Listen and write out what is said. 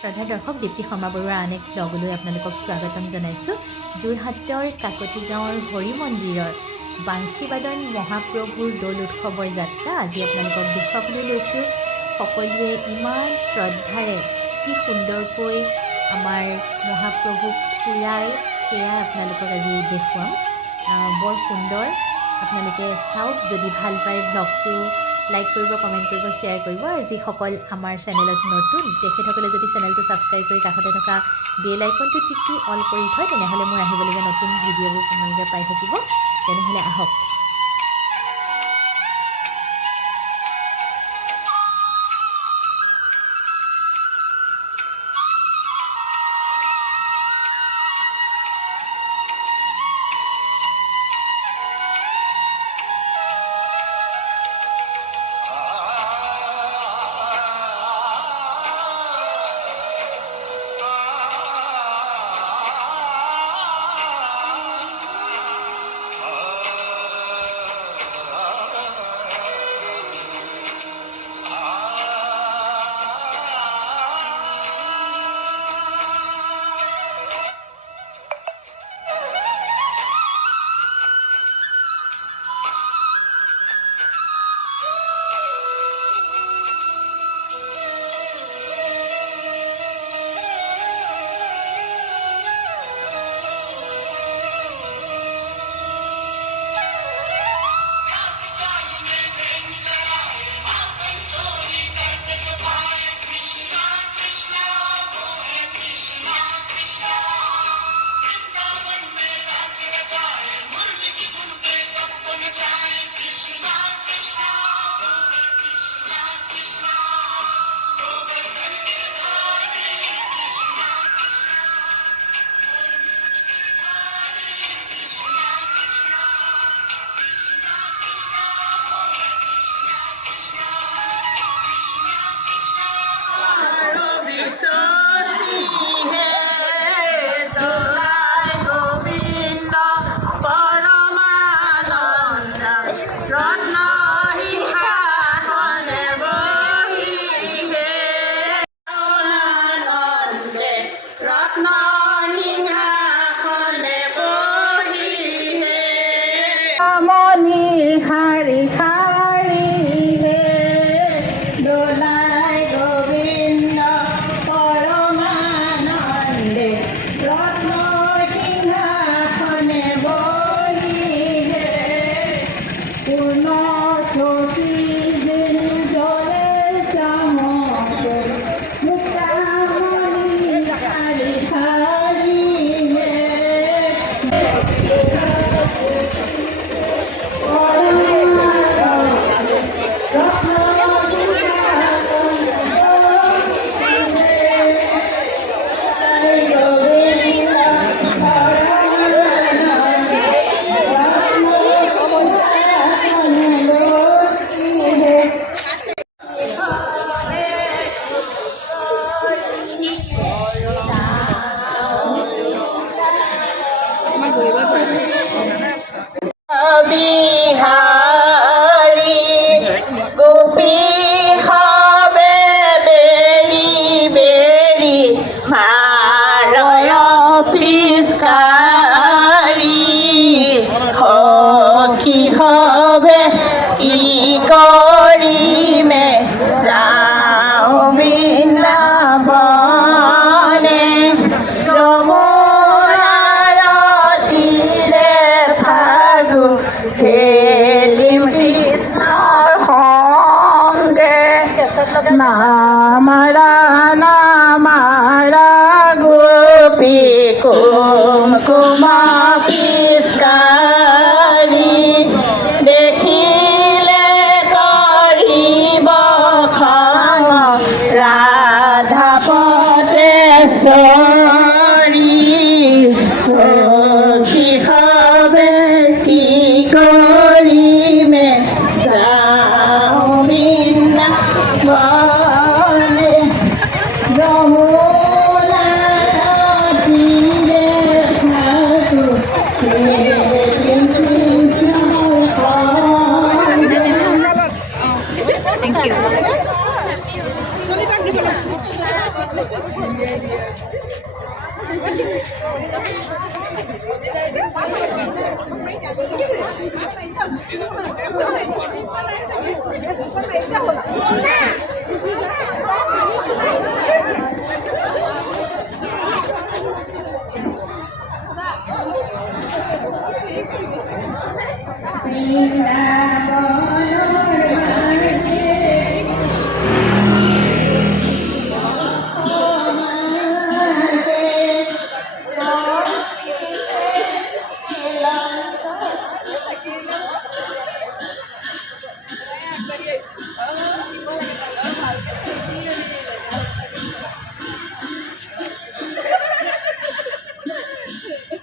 শ্ৰদ্ধা দৰ্শক দীপ্তি শৰ্মা বৰুৱাৰ আন এক ব্লগলৈ আপোনালোকক স্বাগতম জনাইছোঁ। যোৰহাটৰ কাকতি গাঁৱৰ হৰি মন্দিৰৰ বাংশীবাদন মহাপ্ৰভুৰ দৌল উৎসৱৰ যাত্ৰা আজি আপোনালোকক দেখুৱাবলৈ লৈছোঁ। সকলোৱে ইমান শ্ৰদ্ধাৰে কি সুন্দৰকৈ আমাৰ মহাপ্ৰভুক ফুৰাই সেয়া আপোনালোকক আজি দেখুৱাম। বৰ সুন্দৰ, আপোনালোকে চাওক। যদি ভাল পায় ব্লগটো লাইক কৰিব, কমেণ্ট কৰিব, শ্বেয়াৰ কৰিব। আৰু যিসকল আমাৰ চেনেলত নতুন তেখেতসকলে যদি চেনেলটো ছাবস্ক্ৰাইব কৰি কাষতে থকা বেল আইকনটো টিপি অল কৰি থয়, তেনেহ'লে মোৰ আহিবলগীয়া নতুন ভিডিঅ'বোৰ আপোনালোকে পাই থাকিব। তেনেহ'লে আহক। নামাৰা নামাৰা গোপী কুমকুমা পিচকাৰী দেখিলে কৰিব খং ৰাধা পটেশ্বৰী কি হবে কি কৰিমে Thank you. Sina